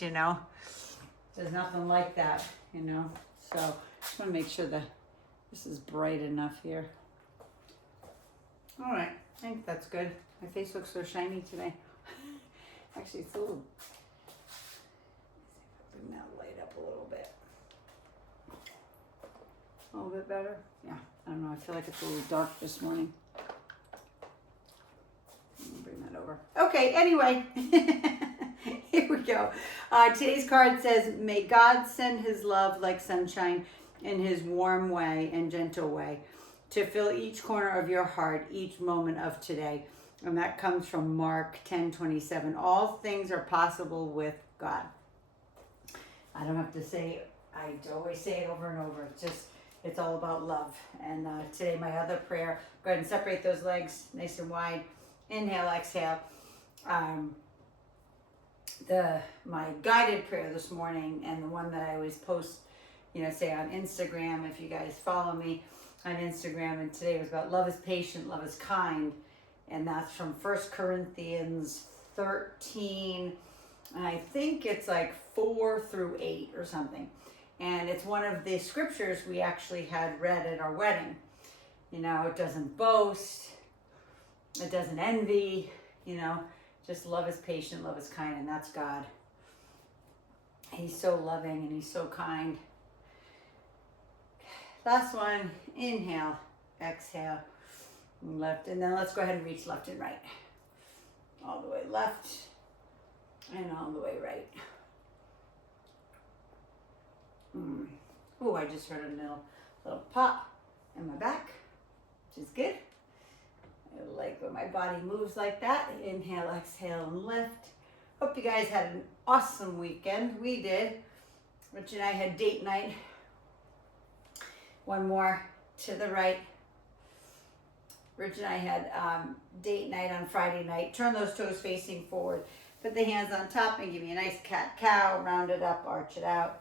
you know. There's nothing like that, you know. So just want to make sure that this is bright enough here. All right, I think that's good. My face looks so shiny today. Actually, it's a little, bring that light up a little bit. A little bit better? Yeah, I don't know, I feel like it's a little dark this morning. Let me bring that over. Okay, anyway, here we go. Today's card says, may God send his love like sunshine in his warm way and gentle way to fill each corner of your heart, each moment of today. And that comes from Mark 10:27. All things are possible with God. I don't have to say, I always say it over and over. It's all about love. And today my other prayer, go ahead and separate those legs nice and wide. Inhale, exhale. My guided prayer this morning, and the one that I always post, you know, say on Instagram, if you guys follow me on Instagram, and today was about love is patient, love is kind, and that's from 1 Corinthians 13, and I think it's like 4 through 8 or something, and it's one of the scriptures we actually had read at our wedding. You know, it doesn't boast, it doesn't envy, you know, just love is patient, love is kind, and that's God. He's so loving and he's so kind. Last one, inhale, exhale, left, and then let's go ahead and reach left and right. All the way left and all the way right. Oh, I just heard a little pop in my back, which is good. I like when my body moves like that. Inhale, exhale, and lift. Hope you guys had an awesome weekend. We did. Rich and I had date night. One more to the right. Rich and I had date night on Friday night. Turn those toes facing forward. Put the hands on top and give me a nice cat-cow. Round it up, arch it out.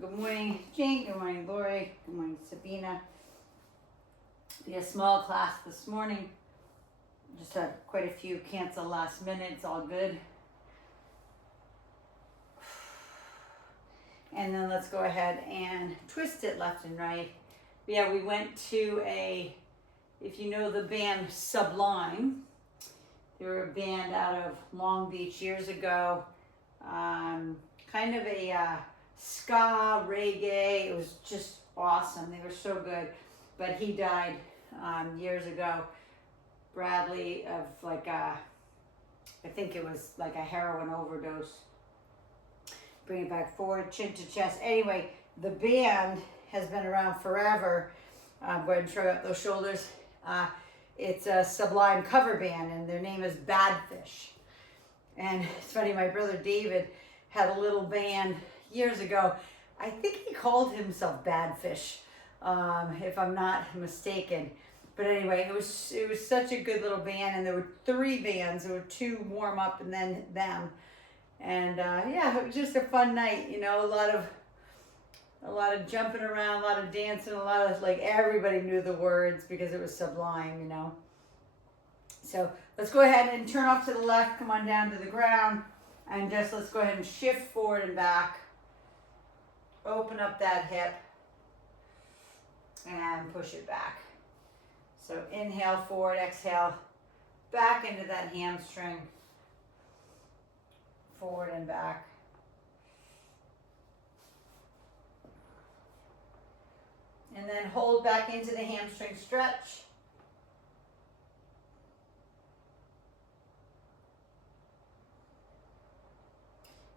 Good morning, Jane. Good morning, Lori. Good morning, Sabina. We had a small class this morning. Just had quite a few cancel last minute. It's all good. And then let's go ahead and twist it left and right. Yeah, we went to if you know the band Sublime, they were a band out of Long Beach years ago. Kind of a ska, reggae. It was just awesome. They were so good. But he died years ago. Bradley, of like I think it was like a heroin overdose. Bring it back forward, chin to chest. Anyway, the band has been around forever. Go ahead and shrug up those shoulders. It's a Sublime cover band, and their name is Badfish. And it's funny, my brother David had a little band years ago. I think he called himself Badfish, if I'm not mistaken. But anyway, it was such a good little band, and there were 3 bands. There were 2 warm up and then them. And yeah, it was just a fun night, you know, a lot of jumping around, a lot of dancing, a lot of, like, everybody knew the words because it was Sublime, you know. So let's go ahead and turn off to the left, come on down to the ground, and just let's go ahead and shift forward and back. Open up that hip and push it back. So inhale forward, exhale, back into that hamstring. Forward and back. And then hold back into the hamstring stretch.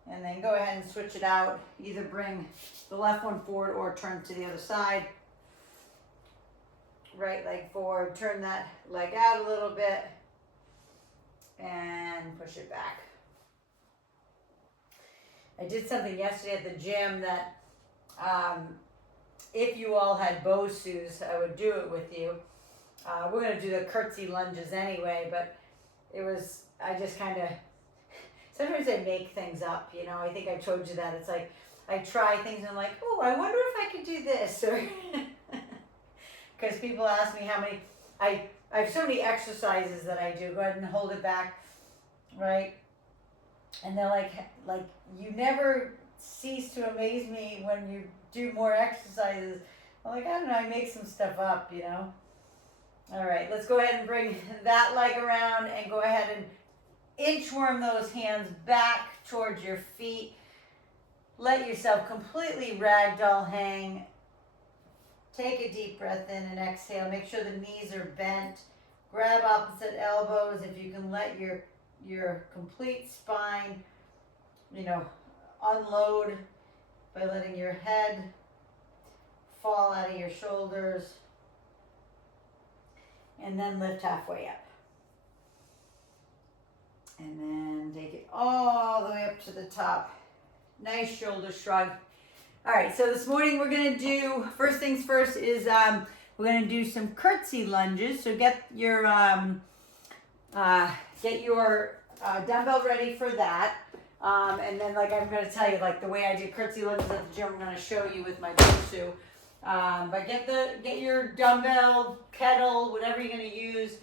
And then go ahead and switch it out. Either bring the left one forward or turn to the other side. Right leg forward, turn that leg out a little bit and push it back. I did something yesterday at the gym that if you all had Bosu's, I would do it with you. We're going to do the Curtsy Lunges anyway, but I just kind of, sometimes I make things up, you know. I think I told you that. It's like I try things and I'm like, oh, I wonder if I could do this. Or because people ask me how many, I have so many exercises that I do. Go ahead and hold it back, right? And they're like you never cease to amaze me when you do more exercises. I'm like, I don't know, I make some stuff up, you know. All right, let's go ahead and bring that leg around and go ahead and inchworm those hands back towards your feet. Let yourself completely ragdoll hang. Take a deep breath in and exhale. Make sure the knees are bent. Grab opposite elbows. If you can let your complete spine, you know, unload by letting your head fall out of your shoulders. And then lift halfway up. And then take it all the way up to the top. Nice shoulder shrug. All right, so this morning we're gonna do, first things first is we're gonna do some curtsy lunges. So get your dumbbell ready for that. And then like I'm gonna tell you, like the way I did curtsy lunges at the gym, I'm gonna show you with my jutsu. But get your dumbbell, kettle, whatever you're gonna use,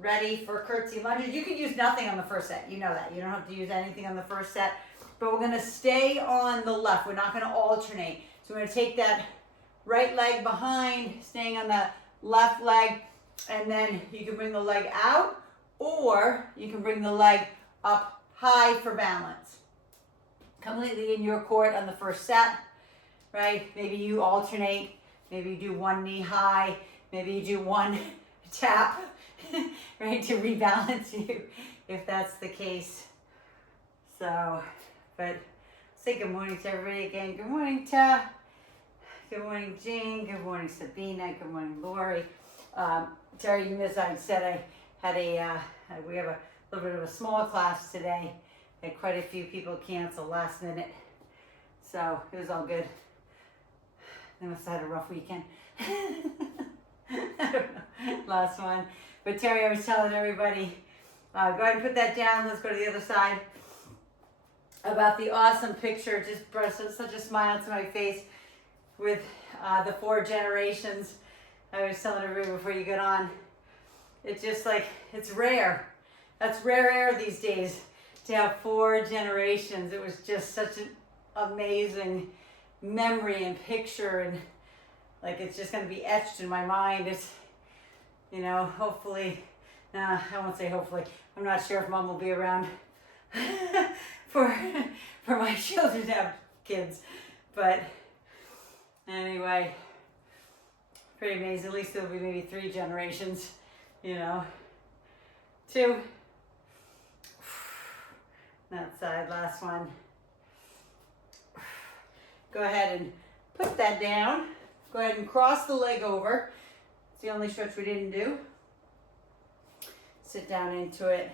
ready for curtsy lunges. You can use nothing on the first set. You know that. You don't have to use anything on the first set. But we're gonna stay on the left. We're not gonna alternate. So we're gonna take that right leg behind, staying on the left leg, and then you can bring the leg out, or you can bring the leg up high for balance. Completely in your court on the first set, right? Maybe you alternate. Maybe you do one knee high. Maybe you do one tap, right, to rebalance you, if that's the case. So, but say good morning to everybody again. Good morning, Ta. Good morning, Jane. Good morning, Sabina. Good morning, Lori. Terry, you missed. I said I had we have a little bit of a small class today. Had quite a few people cancel last minute, so it was all good. They must have had a rough weekend. I don't know, last one. But Terry, I was telling everybody, go ahead and put that down. Let's go to the other side. About the awesome picture, just brought such a smile to my face with the 4 generations. I was telling everybody before you get on, it's just like, it's rare. That's rare air these days to have 4 generations. It was just such an amazing memory and picture, and like it's just going to be etched in my mind. It's, you know, hopefully, I won't say hopefully, I'm not sure if Mom will be around for my children to have kids, but anyway, pretty amazing. At least there'll be maybe 3 generations, you know. 2. That side, last one. Go ahead and put that down. Go ahead and cross the leg over. It's the only stretch we didn't do. Sit down into it.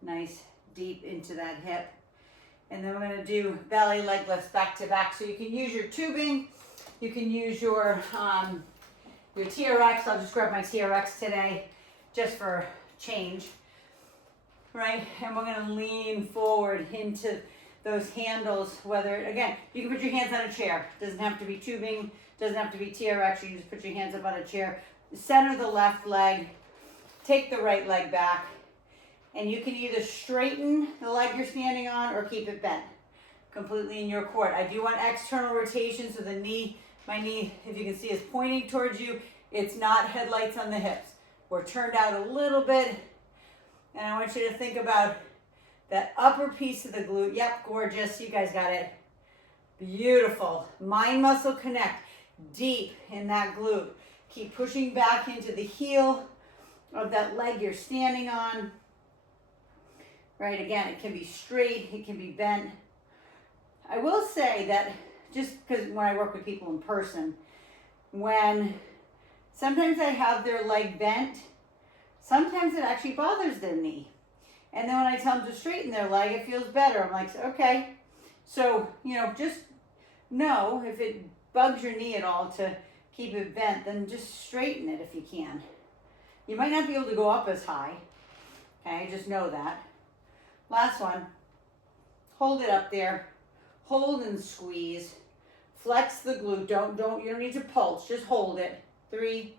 Nice, deep into that hip. And then we're going to do ballet leg lifts back to back. So you can use your tubing. You can use your TRX. I'll just grab my TRX today just for change. Right? And we're going to lean forward into those handles, whether, again, you can put your hands on a chair. Doesn't have to be tubing, doesn't have to be TRX. You can just put your hands up on a chair. Center the left leg, take the right leg back, and you can either straighten the leg you're standing on or keep it bent. Completely in your court. I do want external rotation, so my knee, if you can see, is pointing towards you. It's not headlights on the hips. We're turned out a little bit, and I want you to think about that upper piece of the glute. Yep, gorgeous. You guys got it. Beautiful. Mind muscle connect deep in that glute. Keep pushing back into the heel of that leg you're standing on. Right, again, it can be straight, it can be bent. I will say that just because when I work with people in person, when sometimes I have their leg bent, sometimes it actually bothers their knee. And then when I tell them to straighten their leg, it feels better. I'm like, okay. So, you know, just know if it bugs your knee at all to keep it bent, then just straighten it if you can. You might not be able to go up as high. Okay, just know that. Last one. Hold it up there. Hold and squeeze. Flex the glute. You don't need to pulse. Just hold it. 3,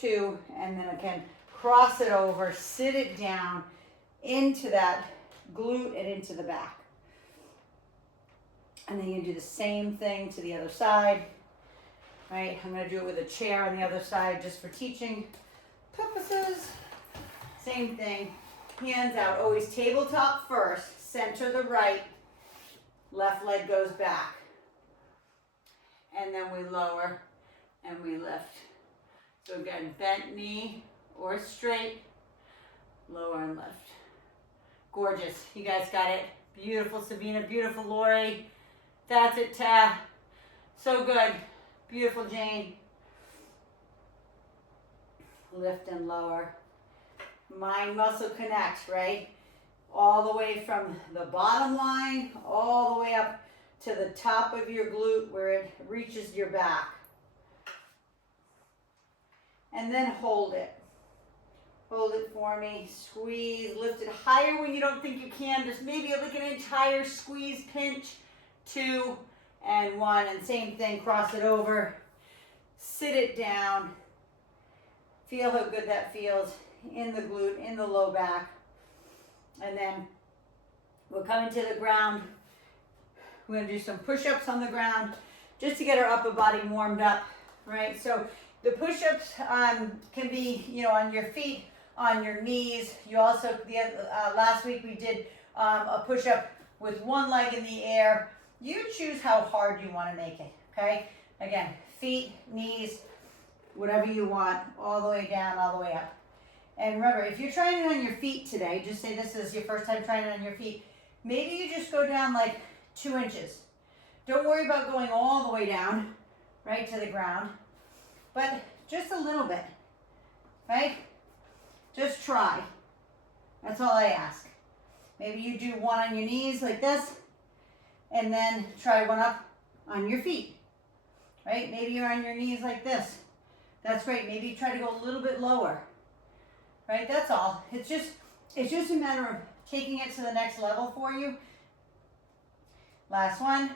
2, and then again, cross it over. Sit it down into that glute and into the back. And then you do the same thing to the other side, right? I'm gonna do it with a chair on the other side just for teaching purposes. Same thing, hands out, always tabletop first, center the right, left leg goes back. And then we lower and we lift. So again, bent knee or straight, lower and lift. Gorgeous, you guys got it. Beautiful Sabina, beautiful Lori. That's it, Ta. So good, beautiful Jane. Lift and lower. Mind muscle connect, right? All the way from the bottom line, all the way up to the top of your glute where it reaches your back. And then hold it. Hold it for me, squeeze, lift it higher when you don't think you can. Just maybe like an entire squeeze, pinch, 2 and 1. And same thing, cross it over, sit it down. Feel how good that feels in the glute, in the low back. And then we're coming to the ground. We're gonna do some push-ups on the ground just to get our upper body warmed up, right? So the push-ups can be, you know, on your feet, on your knees. You also, last week we did a push-up with one leg in the air. You choose how hard you want to make it, okay? Again, feet, knees, whatever you want, all the way down, all the way up. And remember, if you're trying it on your feet today, just say this is your first time trying it on your feet, maybe you just go down like 2 inches. Don't worry about going all the way down, right, to the ground, but just a little bit, right? Just try. That's all I ask. Maybe you do one on your knees like this, and then try one up on your feet, right? Maybe you're on your knees like this. That's great. Maybe you try to go a little bit lower, right? That's all. It's just a matter of taking it to the next level for you. Last one.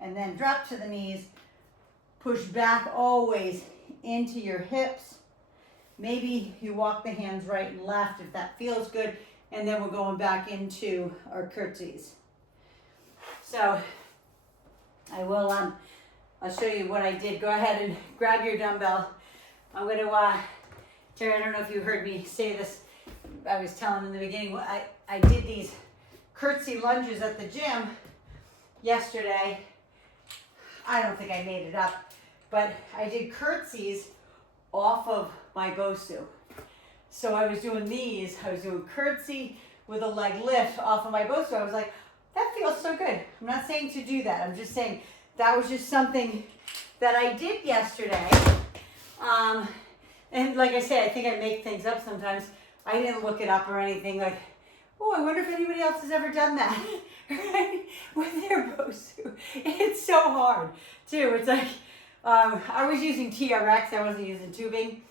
And then drop to the knees. Push back always into your hips. Maybe you walk the hands right and left if that feels good. And then we're going back into our curtsies. So I will, I'll show you what I did. Go ahead and grab your dumbbell. I'm going to, Terry, I don't know if you heard me say this. I was telling in the beginning, I did these curtsy lunges at the gym yesterday. I don't think I made it up, but I did curtsies off of my Bosu. So I was doing these, I was doing curtsy with a leg lift off of my Bosu. I was like, that feels so good. I'm not saying to do that. I'm just saying that was just something that I did yesterday. And like I said, I think I make things up sometimes. I didn't look it up or anything like, oh, I wonder if anybody else has ever done that, right? With their Bosu. It's so hard, too. It's like, I was using TRX, I wasn't using tubing,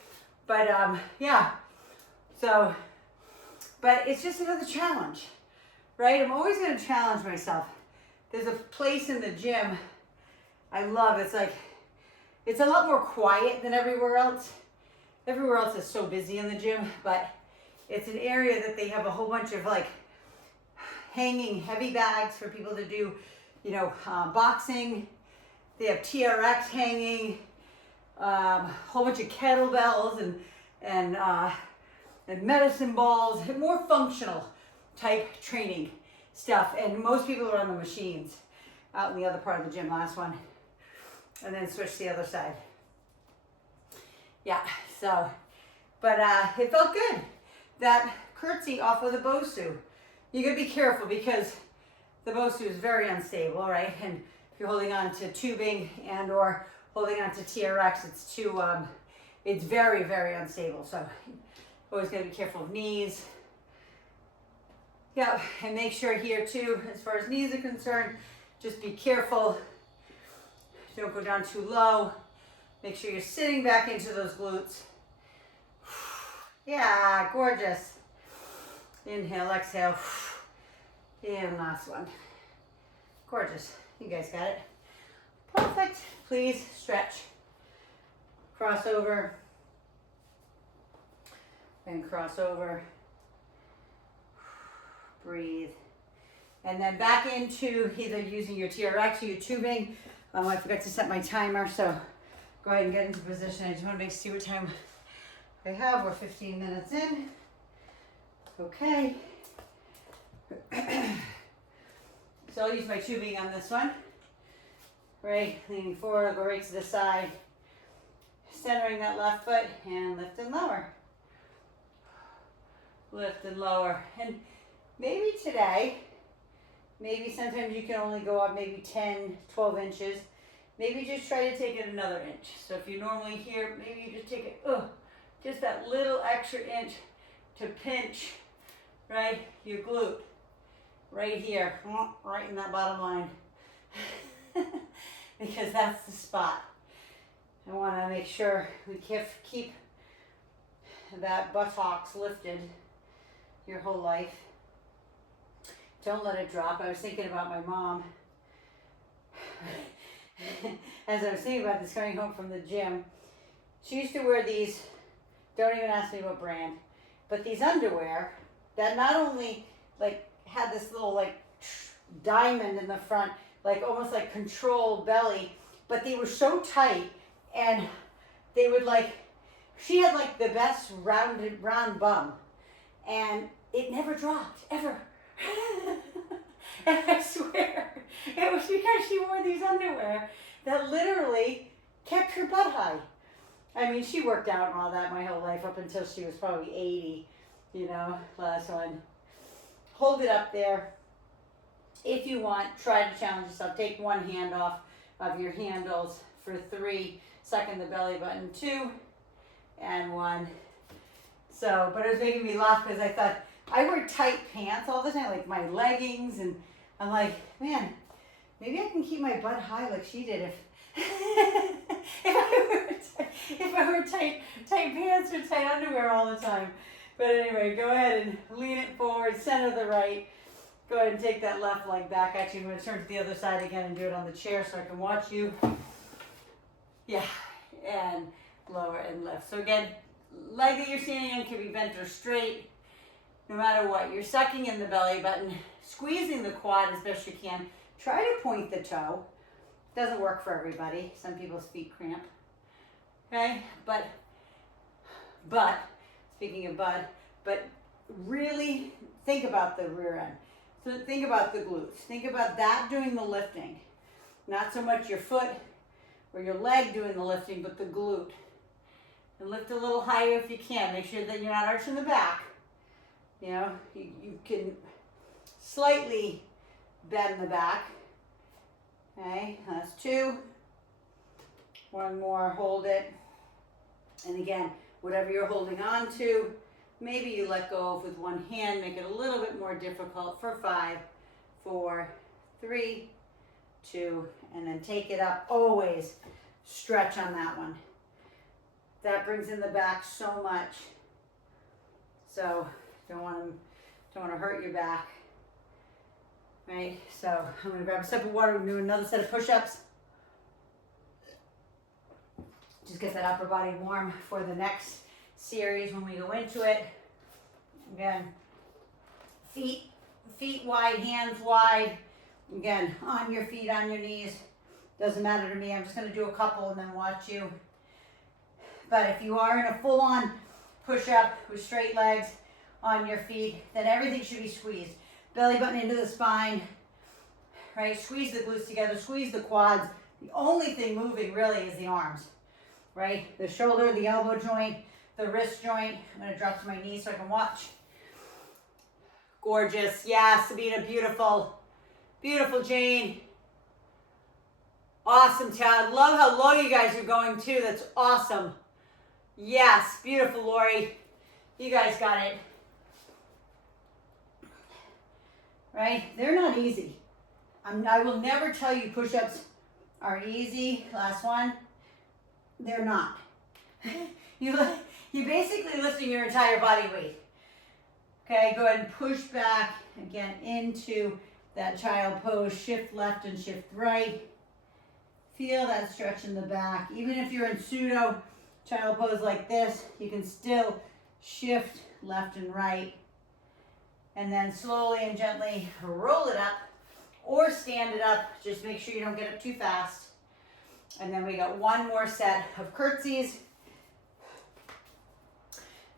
but yeah. So, but it's just another challenge, right? I'm always going to challenge myself. There's a place in the gym I love. It's like, it's a lot more quiet than everywhere else. Everywhere else is so busy in the gym, but it's an area that they have a whole bunch of like hanging heavy bags for people to do, you know, boxing. They have TRX hanging, a whole bunch of kettlebells and medicine balls, more functional type training stuff. And most people are on the machines out in the other part of the gym, last one. And then switch to the other side. Yeah, so, but it felt good. That curtsy off of the Bosu. You gotta be careful because the Bosu is very unstable, right? And if you're holding on to tubing and or holding on to TRX, it's too, it's very, very unstable. So always gotta be careful of knees. Yeah, and make sure here too, as far as knees are concerned, just be careful. Don't go down too low. Make sure you're sitting back into those glutes. Yeah, gorgeous. Inhale, exhale. And last one. Gorgeous. You guys got it. Perfect. Please stretch. Cross over. And cross over. breathe. And then back into either using your TRX or your tubing. I forgot to set my timer, so go ahead and get into position. I just want to see what time I have. We're 15 minutes in. Okay. So I'll use my tubing on this one. Right, leaning forward, go right to the side. Centering that left foot and lift and lower. Lift and lower. And maybe today, maybe sometimes you can only go up maybe 10, 12 inches. Maybe just try to take it another inch. So if you're normally here, maybe you just take it, just that little extra inch to pinch, right, your glute. Right here, right in that bottom line. Because that's the spot. I want to make sure we keep that buttocks lifted your whole life. Don't let it drop. I was thinking about my mom. As I was thinking about this coming home from the gym, she used to wear these, don't even ask me what brand, but these underwear that not only like had this little like diamond in the front, like almost like controlled belly, but they were so tight, and they would like, she had like the best round bum, and it never dropped, ever. And I swear, it was because she wore these underwear that literally kept her butt high. I mean, she worked out and all that my whole life up until she was probably 80, you know, last one. Hold it up there. If you want, try to challenge yourself. Take one hand off of your handles for 3. Suck in the belly button, 2 and 1. So, but it was making me laugh because I thought, I wear tight pants all the time, like my leggings, and I'm like, man, maybe I can keep my butt high like she did if I wear tight pants or tight underwear all the time. But anyway, go ahead and lean it forward, center the right. Go ahead and take that left leg back. Actually, I'm going to turn to the other side again and do it on the chair so I can watch you. Yeah, and lower and lift. So again, leg that you're standing on can be bent or straight, no matter what. You're sucking in the belly button, squeezing the quad as best you can. Try to point the toe. Doesn't work for everybody. Some people's feet cramp. Okay, but speaking of but really think about the rear end. So think about the glutes. Think about that doing the lifting. Not so much your foot or your leg doing the lifting, but the glute. And lift a little higher if you can. Make sure that you're not arching the back. You know, you can slightly bend the back. Okay, that's 2. 1 more, hold it. And again, whatever you're holding on to, maybe you let go of with one hand, make it a little bit more difficult for 5, 4, 3, 2, and then take it up. Always stretch on that one. That brings in the back so much. So don't want to hurt your back. Right? So I'm going to grab a sip of water. We're going to do another set of push-ups. Just get that upper body warm for the next series when we go into it. Again, feet wide, hands wide. Again, on your feet, on your knees. Doesn't matter to me. I'm just going to do a couple and then watch you. But if you are in a full-on push-up with straight legs on your feet, then everything should be squeezed. Belly button into the spine, right? Squeeze the glutes together, squeeze the quads. The only thing moving really is the arms, right? The shoulder, the elbow joint, the wrist joint. I'm going to drop to my knees so I can watch. Gorgeous. Yeah, Sabina, beautiful. Beautiful, Jane. Awesome, Chad. Love how low you guys are going too. That's awesome. Yes, beautiful, Lori. You guys got it. Right? They're not easy. I will never tell you push-ups are easy. Last one. They're not. You basically lifting your entire body weight. Okay, go ahead and push back again into that child pose. Shift left and shift right. Feel that stretch in the back. Even if you're in pseudo child pose like this, you can still shift left and right. And then slowly and gently roll it up or stand it up. Just make sure you don't get up too fast. And then we got one more set of curtsies.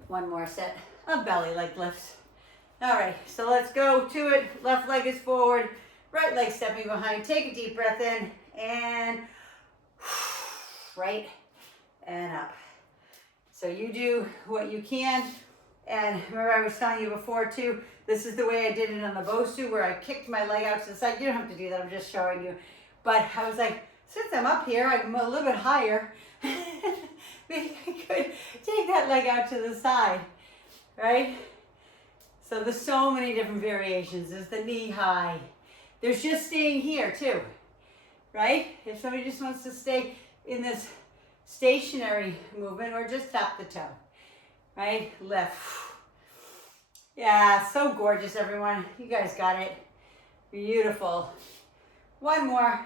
One more set of belly leg lifts. All right, so let's go to it. Left leg is forward, right leg stepping behind. Take a deep breath in and right and up. So you do what you can. And remember I was telling you before too, this is the way I did it on the Bosu where I kicked my leg out to the side. You don't have to do that, I'm just showing you. But I was like, since I'm up here, I'm a little bit higher. Maybe I could take that leg out to the side, right? So there's so many different variations. There's the knee high. There's just staying here too, right? If somebody just wants to stay in this stationary movement or just tap the toe, right? Lift. Yeah, so gorgeous, everyone. You guys got it. Beautiful. One more.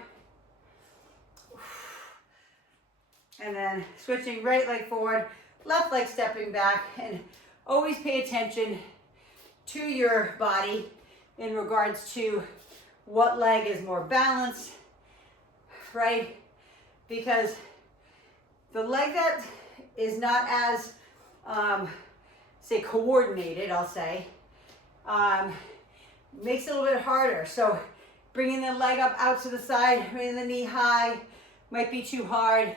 And then switching right leg forward, left leg stepping back, and always pay attention to your body in regards to what leg is more balanced, right? Because the leg that is not as, say, coordinated, I'll say, makes it a little bit harder. So bringing the leg up out to the side, bringing the knee high, might be too hard.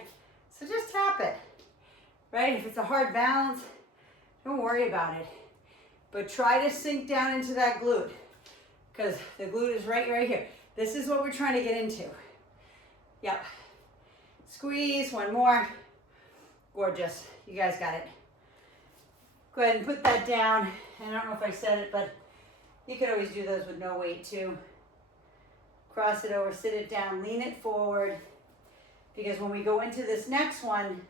So just tap it, right? If it's a hard balance, don't worry about it. But try to sink down into that glute because the glute is right here. This is what we're trying to get into. Yep. Squeeze, one more. Gorgeous. You guys got it. Go ahead and put that down. I don't know if I said it, but you could always do those with no weight too. Cross it over, sit it down, lean it forward. Because when we go into this next one,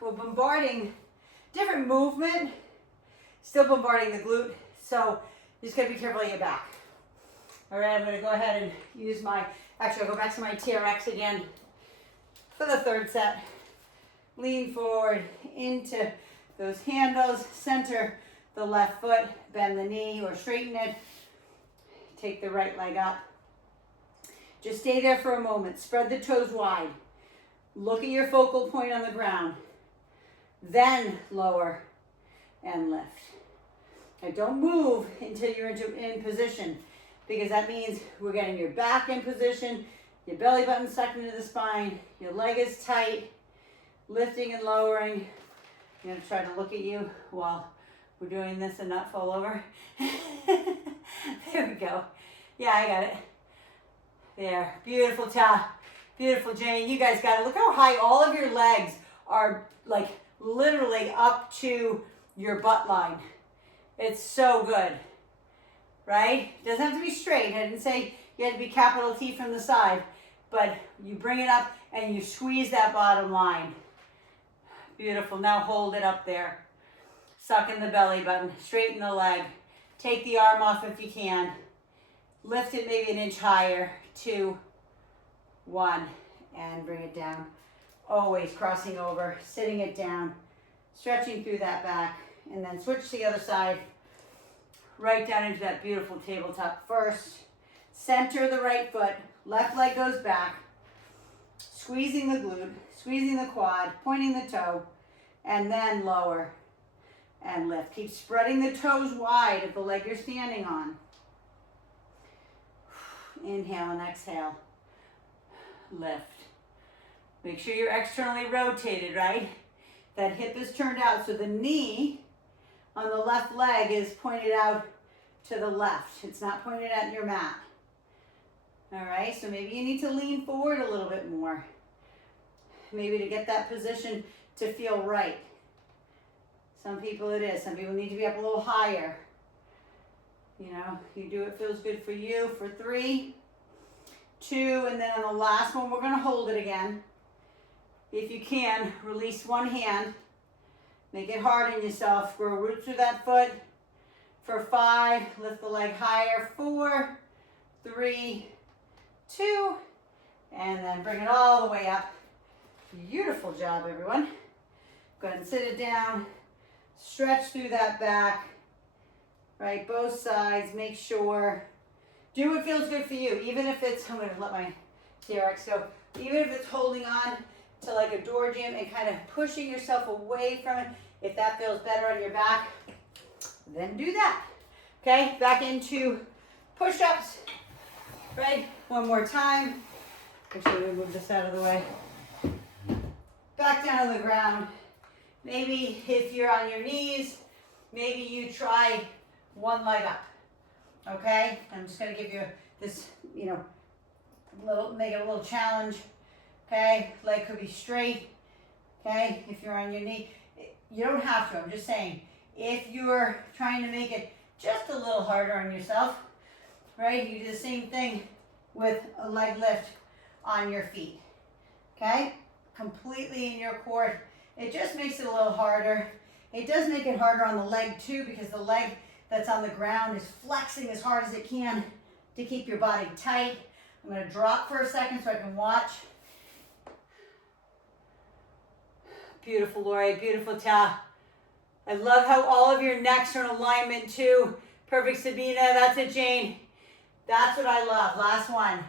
we're bombarding different movement, still bombarding the glute. So you just gotta be careful of your back. All right, I'm gonna go ahead and use my, actually I'll go back to my TRX again for the third set. Lean forward into those handles, center the left foot, bend the knee or straighten it. Take the right leg up. Just stay there for a moment. Spread the toes wide. Look at your focal point on the ground. Then lower and lift. Now don't move until you're in position because that means we're getting your back in position, your belly button sucked into the spine, your leg is tight, lifting and lowering. I'm going to try to look at you while we're doing this and not fall over. There we go. Yeah, I got it. There, beautiful Ta, beautiful Jane, you guys got it. Look how high all of your legs are, like literally up to your butt line. It's so good, right? It doesn't have to be straight. I didn't say you had to be capital T from the side, but you bring it up and you squeeze that bottom line. Beautiful, now hold it up there. Suck in the belly button, straighten the leg. Take the arm off if you can. Lift it maybe an inch higher. 2, 1, and bring it down. Always crossing over, sitting it down, stretching through that back, and then switch to the other side. Right down into that beautiful tabletop first. Center the right foot, left leg goes back, squeezing the glute, squeezing the quad, pointing the toe, and then lower and lift. Keep spreading the toes wide of the leg you're standing on. Inhale and exhale. Lift. Make sure you're externally rotated, right? That hip is turned out so the knee on the left leg is pointed out to the left. It's not pointed at your mat. All right, so maybe you need to lean forward a little bit more. Maybe to get that position to feel right. Some people it is. Some people need to be up a little higher. You know, you do what feels good for you for 3, 2, and then on the last one, we're going to hold it again. If you can, release one hand. Make it hard on yourself. Grow root through that foot. For 5, lift the leg higher. 4, 3, 2, and then bring it all the way up. Beautiful job, everyone. Go ahead and sit it down. Stretch through that back. right? Both sides, make sure. Do what feels good for you, even if it's, I'm gonna let my TRX go, even if it's holding on to like a door jamb and kind of pushing yourself away from it. If that feels better on your back, then do that. Okay, back into push-ups, right? One more time. Make sure we move this out of the way. Back down to the ground. Maybe if you're on your knees, maybe you try one leg up. Okay, I'm just gonna give you this, you know, make it a little challenge. Okay, leg could be straight. Okay, if you're on your knee, you don't have to. I'm just saying, if you're trying to make it just a little harder on yourself, right? You do the same thing with a leg lift on your feet. Okay, completely in your core. It just makes it a little harder. It does make it harder on the leg too, because the leg that's on the ground is flexing as hard as it can to keep your body tight. I'm going to drop for a second so I can watch. Beautiful, Lori. Beautiful, Ta. I love how all of your necks are in alignment too. Perfect, Sabina. That's it, Jane. That's what I love. Last one.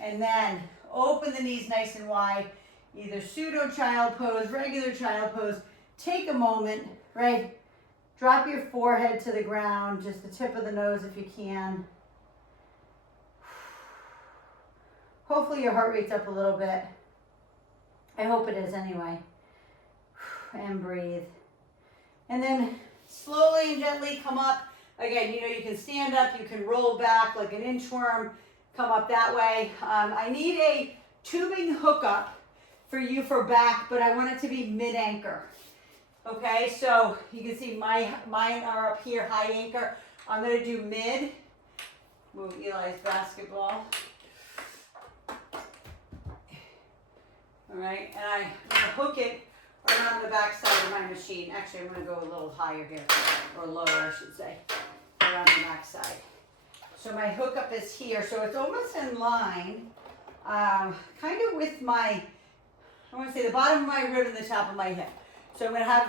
And then open the knees nice and wide. Either pseudo child pose, regular child pose. Take a moment, right? Drop your forehead to the ground, just the tip of the nose if you can. Hopefully your heart rate's up a little bit. I hope it is anyway. And breathe. And then slowly and gently come up. Again, you know, you can stand up, you can roll back like an inchworm, come up that way. I need a tubing hookup for you for back, but I want it to be mid-anchor. Okay, so you can see mine are up here, high anchor. I'm gonna do mid. Move Eli's basketball. All right, and I'm gonna hook it around the back side of my machine. Actually, I'm gonna go a little higher here, or lower, I should say, around the back side. So my hookup is here, so it's almost in line, kind of with my, I wanna say the bottom of my rib and the top of my hip. So I'm gonna have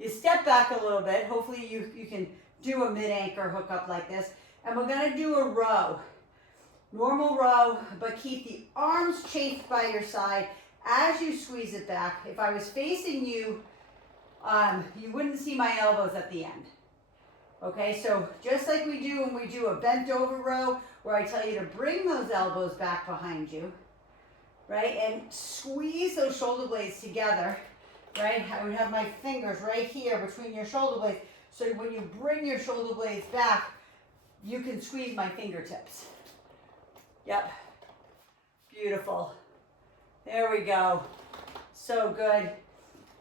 you step back a little bit. Hopefully you can do a mid-anchor hookup like this. And we're gonna do a row. Normal row, but keep the arms chafed by your side as you squeeze it back. If I was facing you, you wouldn't see my elbows at the end. Okay, so just like we do when we do a bent over row, where I tell you to bring those elbows back behind you, right? And squeeze those shoulder blades together. Right, I would have my fingers right here between your shoulder blades. So when you bring your shoulder blades back, you can squeeze my fingertips. Yep, beautiful. There we go. So good.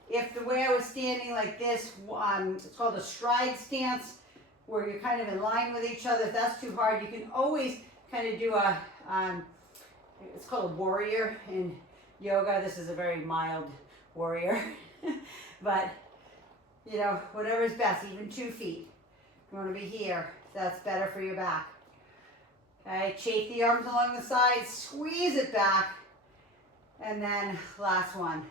If the way I was standing like this, it's called a stride stance, where you're kind of in line with each other. If that's too hard, you can always kind of do a, it's called a warrior in yoga. This is a very mild warrior. But, you know, whatever's best, even 2 feet. You want to be here. That's better for your back. Okay, chafe the arms along the sides, squeeze it back, and then last one.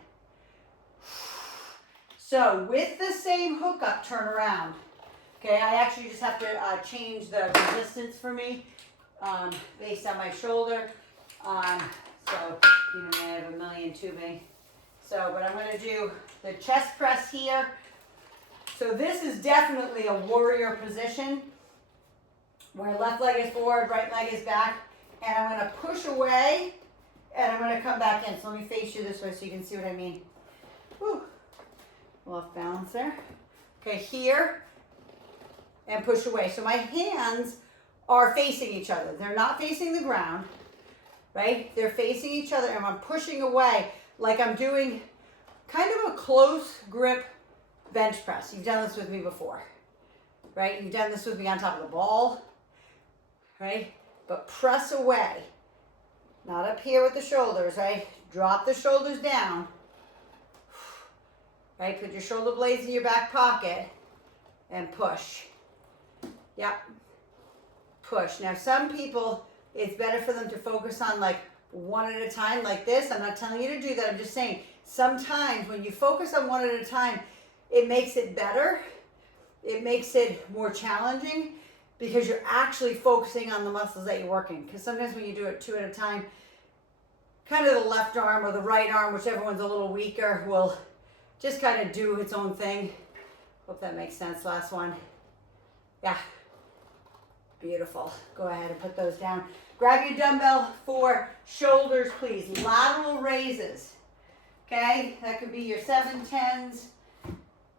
So with the same hookup, turn around. Okay, I actually just have to change the resistance for me based on my shoulder. So, you know, I have a million tubing. So, but I'm going to do the chest press here. So this is definitely a warrior position, where left leg is forward, right leg is back. And I'm going to push away, and I'm going to come back in. So let me face you this way so you can see what I mean. Whew. Off balance there. Okay, here, and push away. So my hands are facing each other. They're not facing the ground, right? They're facing each other, and I'm pushing away like I'm doing kind of a close grip bench press. You've done this with me before, right? You've done this with me on top of the ball, right? But press away, not up here with the shoulders, right? Drop the shoulders down, right? Put your shoulder blades in your back pocket and push. Yep, push. Now some people, it's better for them to focus on like one at a time like this. I'm not telling you to do that. I'm just saying sometimes when you focus on one at a time, it makes it better. it makes it more challenging because you're actually focusing on the muscles that you're working. Because sometimes when you do it 2 at a time, kind of the left arm or the right arm, whichever one's a little weaker, will just kind of do its own thing. Hope that makes sense. Last one. Yeah. Beautiful. Go ahead and put those down. Grab your dumbbell for shoulders, please. Lateral raises. Okay? That could be your 7, 10s,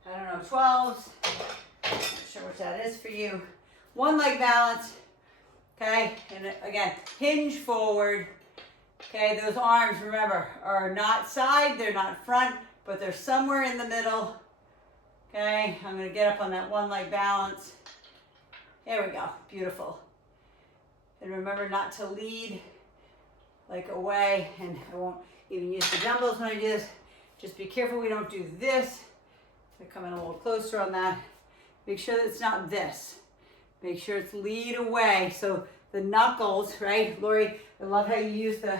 I don't know, 12s. Not sure what that is for you. One leg balance. Okay? And again, hinge forward. Okay? Those arms, remember, are not side, they're not front, but they're somewhere in the middle. Okay? I'm going to get up on that one leg balance. There we go. Beautiful. And remember not to lead like away, and I won't even use the dumbbells when I do this. Just be careful we don't do this. I'm gonna come in a little closer on that. Make sure that it's not this. Make sure it's lead away. So the knuckles, right? Lori, I love how you use the,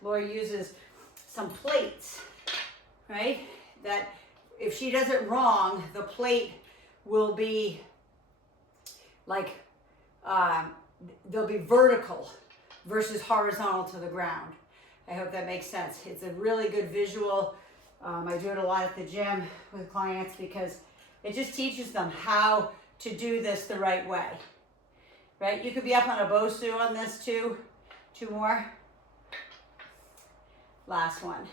Lori uses some plates, right? That if she does it wrong, the plate will be like, they'll be vertical versus horizontal to the ground. I hope that makes sense. It's a really good visual. I do it a lot at the gym with clients because it just teaches them how to do this the right way, right? You could be up on a Bosu on this too. 2 more. Last one.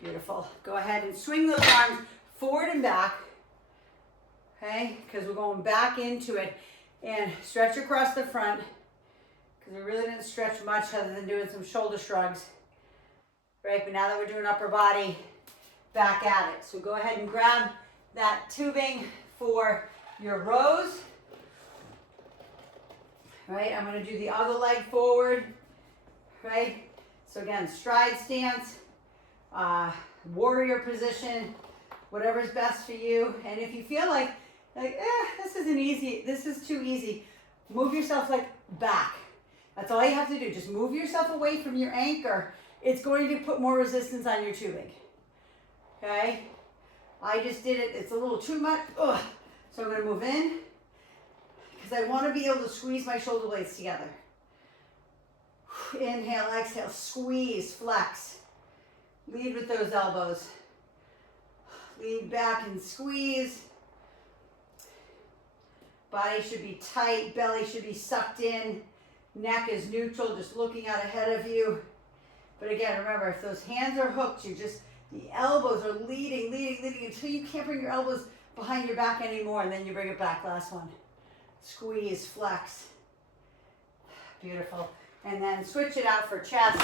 Beautiful. Go ahead and swing those arms forward and back, okay? Because we're going back into it. And stretch across the front, because we really didn't stretch much other than doing some shoulder shrugs, right? But now that we're doing upper body, back at it. So go ahead and grab that tubing for your rows, right? I'm going to do the other leg forward, right? So again, stride stance, warrior position, whatever's best for you. And if you feel like this isn't easy, this is too easy, move yourself like back. That's all you have to do. Just move yourself away from your anchor. It's going to put more resistance on your tubing. Okay? I just did it. It's a little too much. Ugh. So I'm going to move in because I want to be able to squeeze my shoulder blades together. Inhale, exhale, squeeze, flex. Lead with those elbows. Lead back and squeeze. Body should be tight, belly should be sucked in, neck is neutral, just looking out ahead of you. But again, remember, if those hands are hooked, the elbows are leading until you can't bring your elbows behind your back anymore, and then you bring it back. Last one. Squeeze, flex. Beautiful. And then switch it out for chest.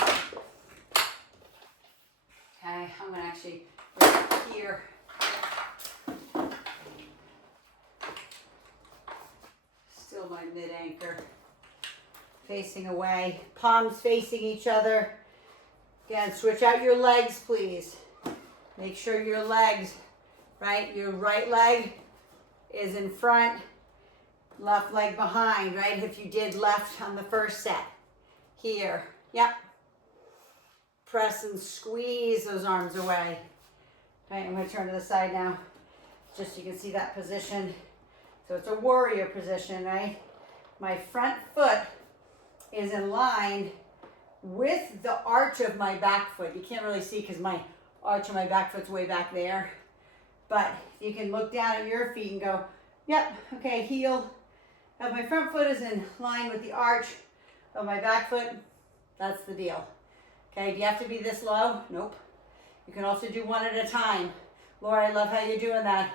Okay, I'm gonna actually bring it here. Still my mid-anchor. Facing away, palms facing each other. Again, switch out your legs, please. Make sure your legs, right? Your right leg is in front, left leg behind, right? If you did left on the first set. Here, yep. Press and squeeze those arms away. Okay, I'm gonna turn to the side now, just so you can see that position. So it's a warrior position, right? My front foot is in line with the arch of my back foot. You can't really see because my arch of my back foot's way back there. But you can look down at your feet and go, yep, okay, heel of my front foot is in line with the arch of my back foot. That's the deal. Okay, do you have to be this low? Nope. You can also do one at a time. Laura, I love how you're doing that,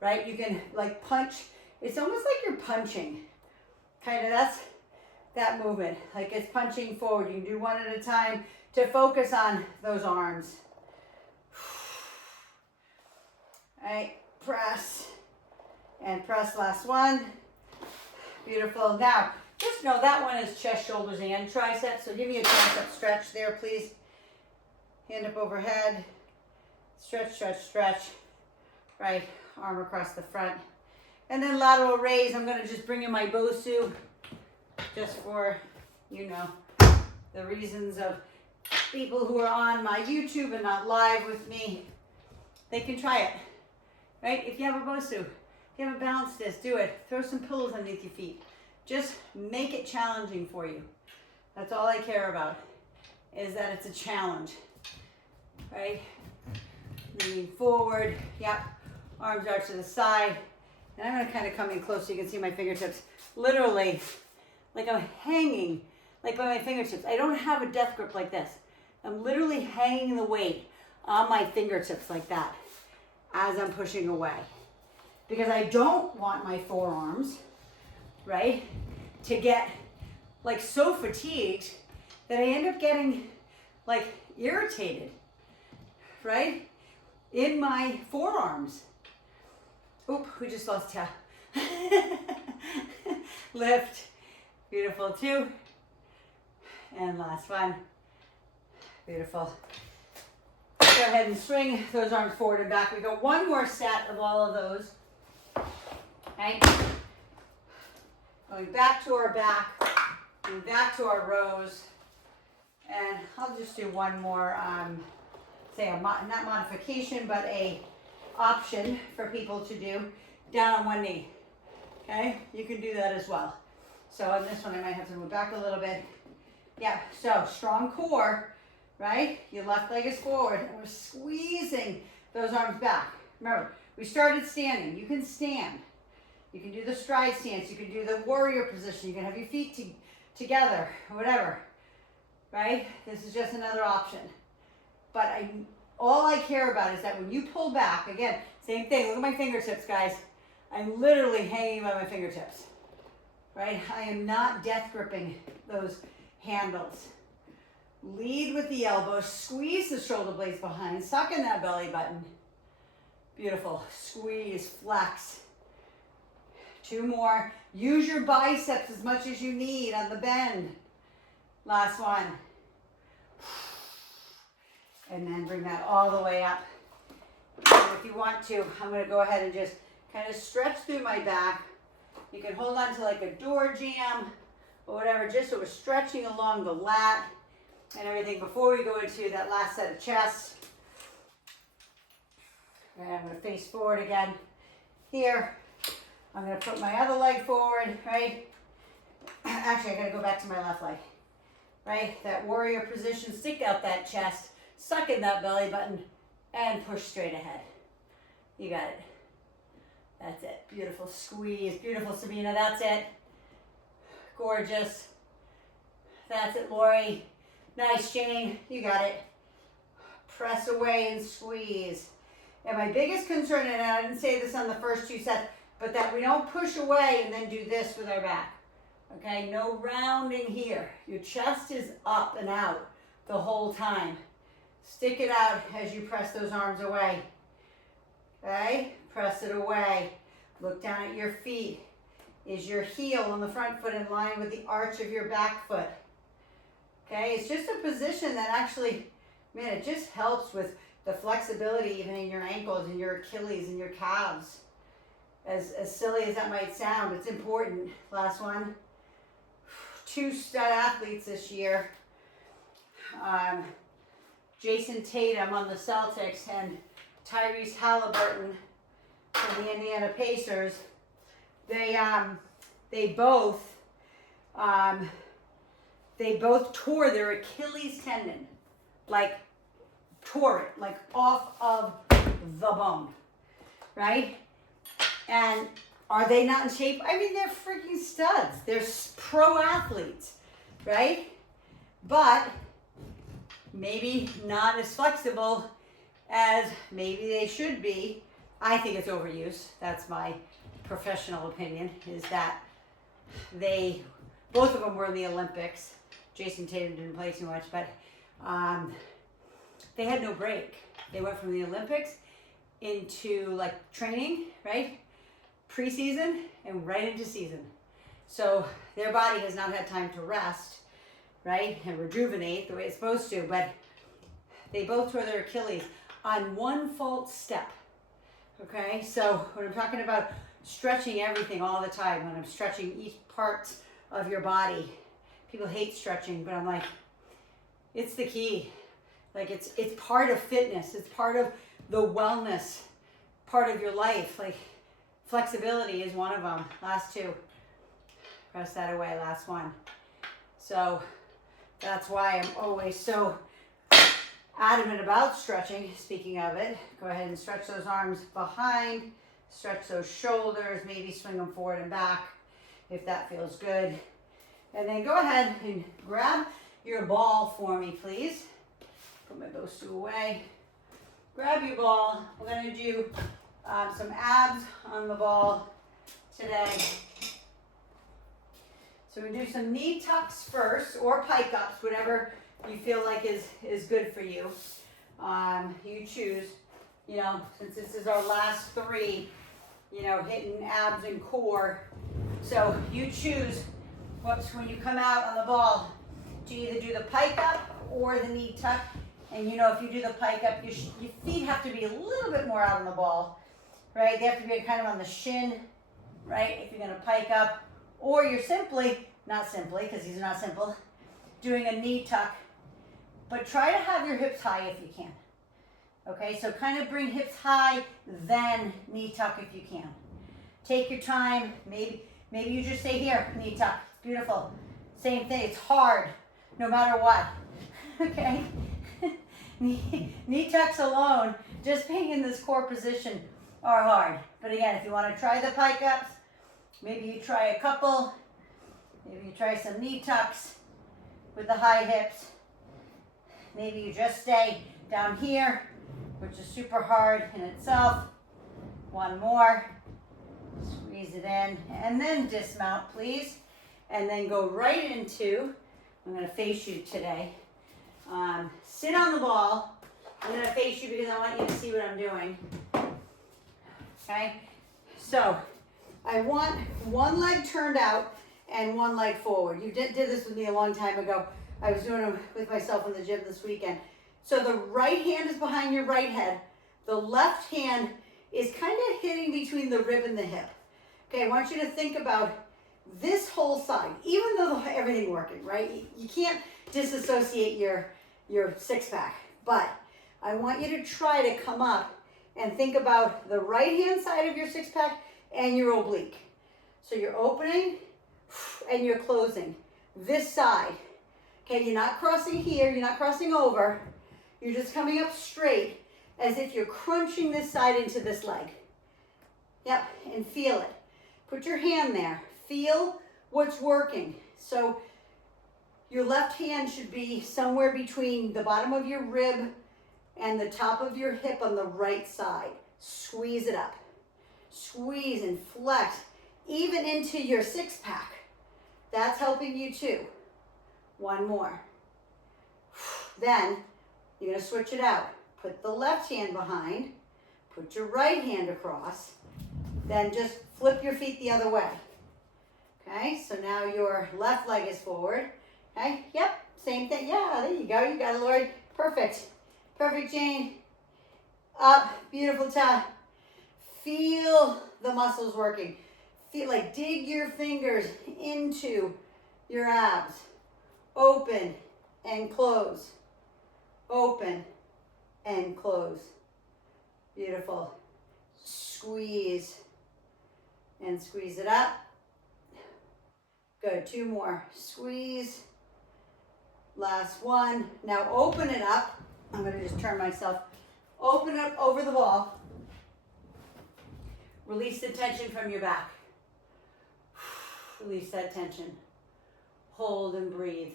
right? You can like punch. It's almost like you're punching. Kind of, that's that movement. Like it's punching forward. You can do one at a time to focus on those arms. All right, press and press, last one. Beautiful. Now, just know that one is chest, shoulders, and triceps. So give me a tricep stretch there, please. Hand up overhead. Stretch, stretch, stretch. Right, arm across the front. And then lateral raise. I'm going to just bring in my Bosu just for, you know, the reasons of people who are on my YouTube and not live with me. They can try it, right? If you have a Bosu, If you have a balance disc, do it. Throw some pillows underneath your feet. Just make it challenging for you. That's all I care about, is that it's a challenge, right? Leaning forward, yep. Arms out to the side. And I'm gonna kind of come in close so you can see my fingertips. Literally, like I'm hanging, like by my fingertips. I don't have a death grip like this. I'm literally hanging the weight on my fingertips like that as I'm pushing away. Because I don't want my forearms, right, to get like so fatigued that I end up getting like irritated, right, in my forearms. Oop, we just lost tap. Lift. Beautiful, 2. And last one. Beautiful. Go ahead and swing those arms forward and back. We go one more set of all of those. Okay. Going back to our back, and back to our rows. And I'll just do one more, say not modification, but a option for people to do down on one knee. Okay, you can do that as well. So on this one, I might have to move back a little bit. Yeah, so strong core, right? Your left leg is forward, and we're squeezing those arms back. Remember, we started standing. You can stand. You can do the stride stance. You can do the warrior position. You can have your feet together, whatever, right? This is just another option. But all I care about is that when you pull back, again, same thing. Look at my fingertips, guys. I'm literally hanging by my fingertips, right? I am not death gripping those handles. Lead with the elbows. Squeeze the shoulder blades behind. Suck in that belly button. Beautiful. Squeeze, flex. 2 more. Use your biceps as much as you need on the bend. Last one. And then bring that all the way up. And if you want to, I'm going to go ahead and just kind of stretch through my back. You can hold on to like a door jamb or whatever, just so we're stretching along the lat and everything before we go into that last set of chest. And I'm going to face forward again here. I'm going to put my other leg forward, right? Actually, I got to go back to my left leg, right? That warrior position, stick out that chest, suck in that belly button, and push straight ahead. You got it. That's it. Beautiful squeeze. Beautiful, Sabina. That's it. Gorgeous. That's it, Lori. Nice, Jane. You got it. Press away and squeeze. And my biggest concern, and I didn't say this on the first 2 sets, but that we don't push away and then do this with our back. Okay, no rounding here. Your chest is up and out the whole time. Stick it out as you press those arms away. Okay, press it away. Look down at your feet. Is your heel on the front foot in line with the arch of your back foot? Okay, it's just a position that actually, man, it just helps with the flexibility even in your ankles and your Achilles and your calves. As silly as that might sound, it's important. Last one. 2 stud athletes this year. Jason Tatum on the Celtics and Tyrese Halliburton from the Indiana Pacers. They both tore their Achilles tendon, like tore it, like off of the bone, right? And are they not in shape? I mean, they're freaking studs. They're pro athletes, right? But maybe not as flexible as maybe they should be. I think it's overuse. That's my professional opinion, is that both of them were in the Olympics. Jason Tatum didn't play too much, but they had no break. They went from the Olympics into like training, right? Preseason and right into season. So their body has not had time to rest, right? And rejuvenate the way it's supposed to, but they both tore their Achilles on one false step. Okay, so when I'm talking about stretching everything all the time, when I'm stretching each part of your body, people hate stretching, but I'm like, it's the key. Like it's part of fitness. It's part of the wellness part of your life. Like flexibility is one of them. Last two. Press that away, last one. So that's why I'm always so adamant about stretching. Speaking of it, go ahead and stretch those arms behind, stretch those shoulders, maybe swing them forward and back if that feels good. And then go ahead and grab your ball for me, please. Put those two away. Grab your ball. We're going to do some abs on the ball today. So we do some knee tucks first, or Pike-Ups, whatever you feel like is good for you. You choose, you know, since this is our last three, you know, hitting abs and core. So you choose when you come out on the ball to either do the Pike-Up or the knee tuck. And you know, if you do the Pike-Up, your feet have to be a little bit more out on the ball, right? They have to be kind of on the shin, right? If you're gonna Pike-Up. Or you're simply, not simply, because these are not simple, doing a knee tuck. But try to have your hips high if you can. Okay, so kind of bring hips high, then knee tuck if you can. Take your time. Maybe you just stay here, knee tuck. It's beautiful. Same thing, it's hard, no matter what. Okay? knee tucks alone, just being in this core position, are hard. But again, if you want to try the Pike-Ups, maybe you try a couple. Maybe you try some knee tucks with the high hips. Maybe you just stay down here, which is super hard in itself. One more. Squeeze it in. And then dismount, please. And then go right into, I'm going to face you today. Sit on the ball. I'm going to face you because I want you to see what I'm doing. Okay? So, I want one leg turned out and one leg forward. You did this with me a long time ago. I was doing it with myself in the gym this weekend. So the right hand is behind your right head. The left hand is kind of hitting between the rib and the hip. Okay, I want you to think about this whole side, even though everything working, right? You can't disassociate your six pack, but I want you to try to come up and think about the right hand side of your six pack and your oblique. So you're opening and you're closing this side. Okay, you're not crossing here, you're not crossing over. You're just coming up straight as if you're crunching this side into this leg. Yep, and feel it. Put your hand there. Feel what's working. So your left hand should be somewhere between the bottom of your rib and the top of your hip on the right side. Squeeze it up. Squeeze and flex, even into your six pack. That's helping you too. One more. Then you're going to switch it out. Put the left hand behind. Put your right hand across. Then just flip your feet the other way. Okay, so now your left leg is forward. Okay, yep, same thing. Yeah, there you go. You got it, Lori. Perfect. Perfect, Jane. Up, beautiful tap. Feel the muscles working. Feel like dig your fingers into your abs. Open and close. Open and close. Beautiful. Squeeze and squeeze it up. Good, two more. Squeeze. Last one. Now open it up. I'm going to just turn myself. Open up over the ball. Release the tension from your back. Release that tension. Hold and breathe.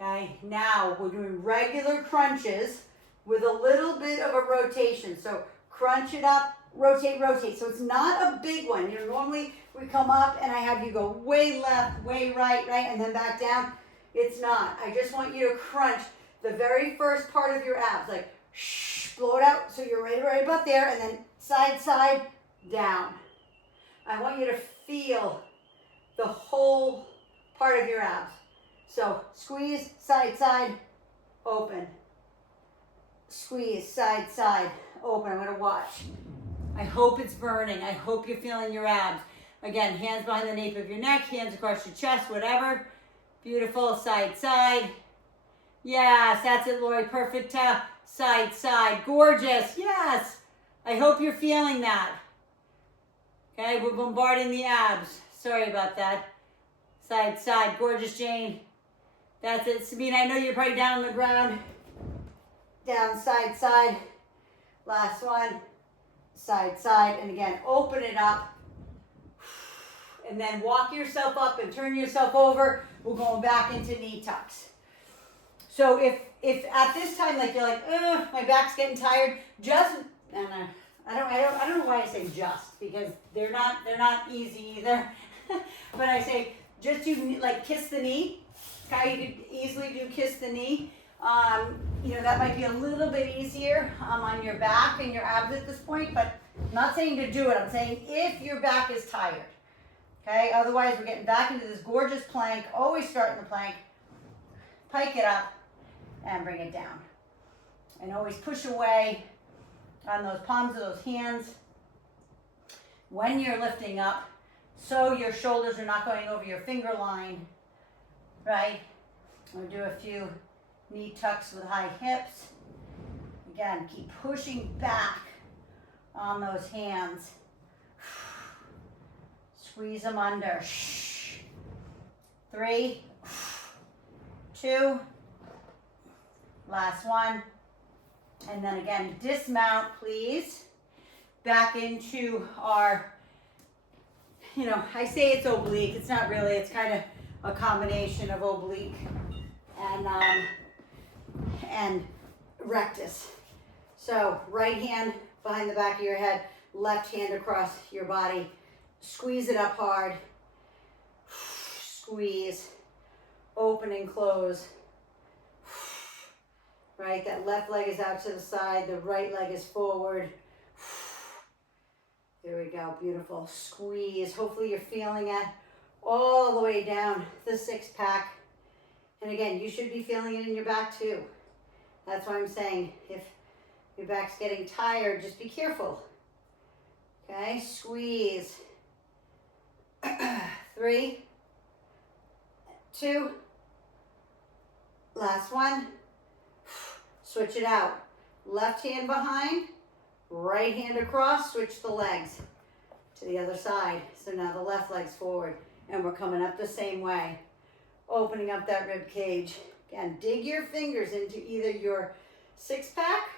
Okay, now we're doing regular crunches with a little bit of a rotation. So crunch it up, rotate, rotate. So it's not a big one. You know, normally we come up and I have you go way left, way right, right, and then back down. It's not. I just want you to crunch the very first part of your abs, like shh, blow it out so you're right about there, and then side, side, down. I want you to feel the whole part of your abs. So squeeze, side, side, open. Squeeze, side, side, open. I'm going to watch. I hope it's burning. I hope you're feeling your abs. Again, hands behind the nape of your neck, hands across your chest, whatever. Beautiful, side, side. Yes, that's it, Lori. Perfect tap. Side, side. Gorgeous. Yes. I hope you're feeling that. Okay, we're bombarding the abs. Sorry about that. Side, side, gorgeous Jane. That's it. Sabine, I know you're probably down on the ground. Down, side, side. Last one. Side, side. And again, open it up. And then walk yourself up and turn yourself over. We're going back into knee tucks. So if at this time, like you're like, ugh, my back's getting tired, just, and I don't know why I say just, because they're not easy either. But I say just do like kiss the knee. Okay, you could easily do kiss the knee. You know, that might be a little bit easier on your back and your abs at this point, but I'm not saying to do it. I'm saying if your back is tired. Okay, otherwise we're getting back into this gorgeous plank. Always start in the plank. Pike it up and bring it down. And always push away on those palms of those hands when you're lifting up, so your shoulders are not going over your finger line, right? We'll do a few knee tucks with high hips. Again, keep pushing back on those hands. Squeeze them under. 3, 2, last one. And then again, dismount, please. Back into our, you know, I say it's oblique. It's not really. It's kind of a combination of oblique and rectus. So right hand behind the back of your head, left hand across your body. Squeeze it up hard. Squeeze. Open and close. Right, that left leg is out to the side. The right leg is forward. There we go, beautiful. Squeeze. Hopefully you're feeling it all the way down the six pack. And again, you should be feeling it in your back too. That's why I'm saying if your back's getting tired, just be careful. Okay, squeeze. 3, 2, last one. Switch it out. Left hand behind, right hand across, switch the legs to the other side. So now the left leg's forward and we're coming up the same way. Opening up that rib cage. Again, dig your fingers into either your six pack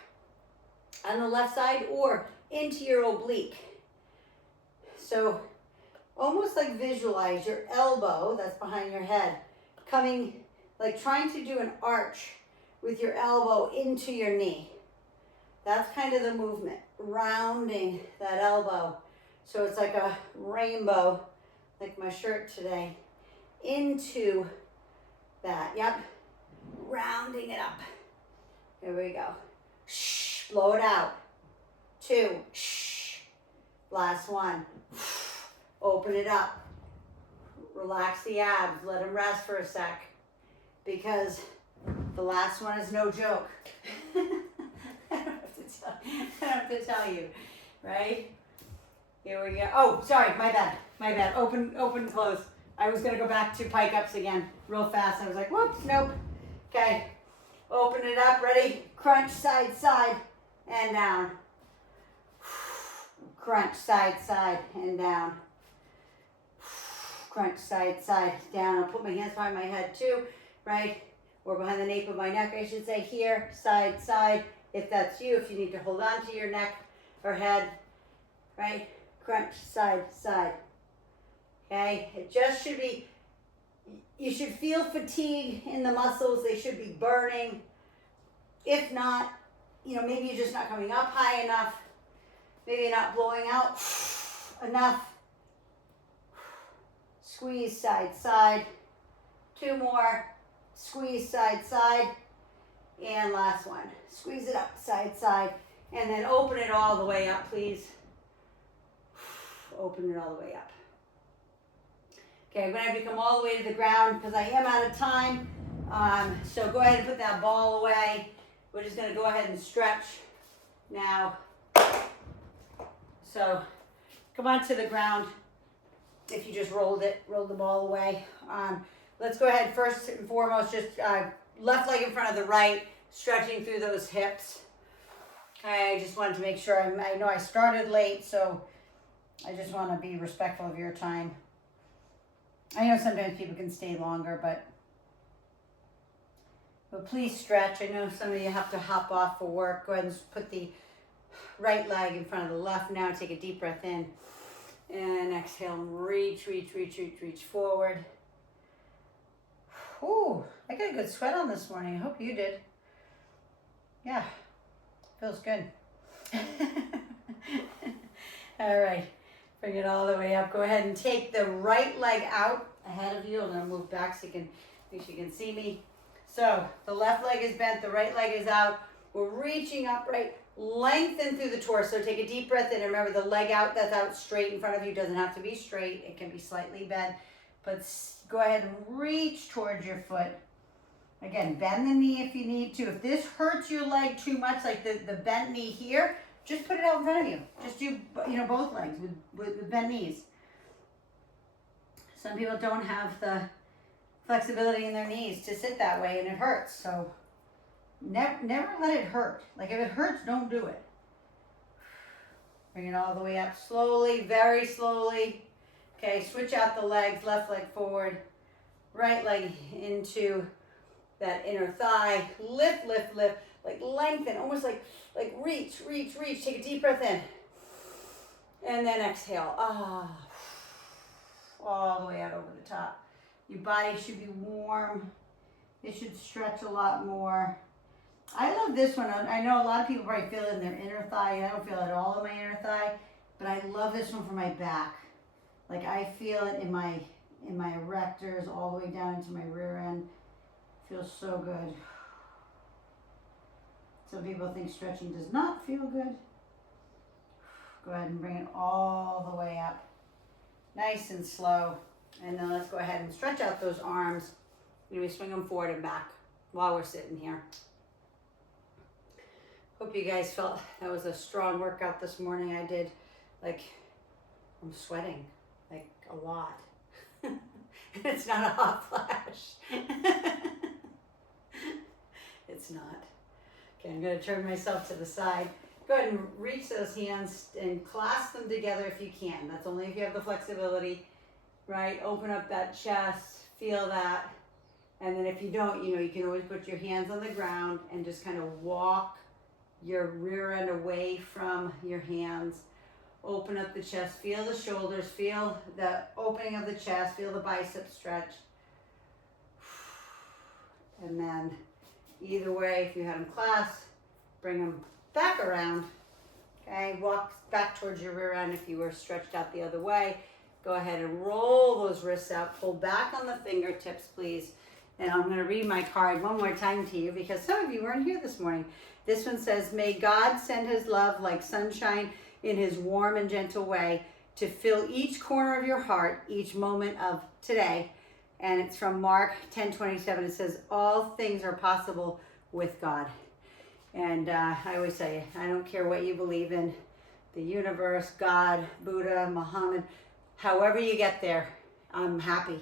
on the left side or into your oblique. So almost like visualize your elbow, that's behind your head, coming, like trying to do an arch with your elbow into your knee. That's kind of the movement, rounding that elbow. So it's like a rainbow, like my shirt today, into that, yep, rounding it up. There we go. Shh, blow it out. 2, shh, last one. Open it up. Relax the abs, let them rest for a sec, because the last one is no joke. I don't have to tell you, right? Here we go. Oh, sorry, my bad. Open, close. I was gonna go back to Pike-Ups again, real fast. I was like, whoops, nope. Okay, open it up, ready? Crunch, side, side, and down. Crunch, side, side, and down. Crunch, side, side, down. I'll put my hands behind my head too, right? Or behind the nape of my neck, I should say. Here, side, side. If that's you, if you need to hold on to your neck or head, right? Crunch, side, side. Okay, it just should be, you should feel fatigue in the muscles. They should be burning. If not, you know, maybe you're just not coming up high enough. Maybe you're not blowing out enough. Squeeze side, side. 2 more. Squeeze side, side. And last one. Squeeze it up, side, side. And then open it all the way up, please. Open it all the way up. Okay, I'm going to have to come all the way to the ground because I am out of time. So go ahead and put that ball away. We're just going to go ahead and stretch now. So come on to the ground. If you just rolled the ball away. Let's go ahead first and foremost, just left leg in front of the right, stretching through those hips. Okay, I just wanted to make sure, I know I started late, so I just want to be respectful of your time. I know sometimes people can stay longer, but please stretch. I know some of you have to hop off for work. Go ahead and put the right leg in front of the left now. Take a deep breath in. And exhale and reach, reach, reach, reach, reach forward. Ooh, I got a good sweat on this morning. I hope you did. Yeah, feels good. All right, bring it all the way up. Go ahead and take the right leg out ahead of you. I'm gonna move back so you can make sure you can see me. So the left leg is bent, the right leg is out. We're reaching upright, lengthen through the torso. Take a deep breath in. Remember the leg out that's out straight in front of you doesn't have to be straight. It can be slightly bent, but go ahead and reach towards your foot. Again, bend the knee if you need to. If this hurts your leg too much, like the bent knee here, just put it out in front of you. Just do, both legs with bent knees. Some people don't have the flexibility in their knees to sit that way and it hurts. So never let it hurt. Like if it hurts, don't do it. Bring it all the way up slowly, very slowly. Okay, switch out the legs, left leg forward, right leg into that inner thigh. Lift, lift, lift, like lengthen, almost like reach, reach, reach. Take a deep breath in. And then exhale. All the way out over the top. Your body should be warm. It should stretch a lot more. I love this one. I know a lot of people probably feel it in their inner thigh. I don't feel it at all in my inner thigh, but I love this one for my back. Like I feel it in my erectors all the way down into my rear end. Feels so good. Some people think stretching does not feel good. Go ahead and bring it all the way up. Nice and slow. And then let's go ahead and stretch out those arms. We swing them forward and back while we're sitting here. Hope you guys felt that was a strong workout this morning. I did, I'm sweating, a lot. It's not a hot flash. It's not. Okay, I'm gonna turn myself to the side. Go ahead and reach those hands and clasp them together if you can. That's only if you have the flexibility, right? Open up that chest, feel that. And then if you don't, you can always put your hands on the ground and just kind of walk your rear end away from your hands. Open up the chest, feel the shoulders, feel the opening of the chest, feel the biceps stretch. And then either way, if you had them clasped, bring them back around. Okay, walk back towards your rear end if you were stretched out the other way. Go ahead and roll those wrists out. Pull back on the fingertips, please. And I'm going to read my card one more time to you because some of you weren't here this morning. This one says, may God send his love like sunshine in his warm and gentle way to fill each corner of your heart, each moment of today. And it's from Mark 10:27. It says, all things are possible with God. And I always say, I don't care what you believe in, the universe, God, Buddha, Muhammad, however you get there, I'm happy.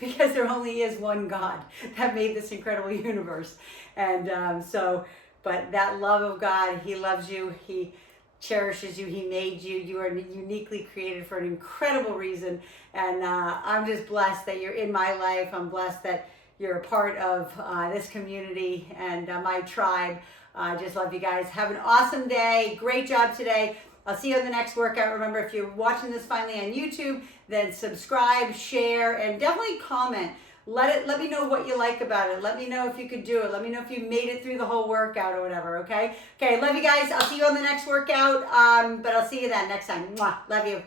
Because there only is one God that made this incredible universe. And but that love of God, he loves you, he cherishes you, he made you, you are uniquely created for an incredible reason. And I'm just blessed that you're in my life. I'm blessed that you're a part of this community and my tribe. I just love you guys. Have an awesome day. Great job today. I'll see you on the next workout. Remember, if you're watching this finally on YouTube, then subscribe, share, and definitely comment. Let me know what you like about it. Let me know if you could do it. Let me know if you made it through the whole workout or whatever, okay? Okay, love you guys. I'll see you on the next workout, but I'll see you then next time. Mwah. Love you.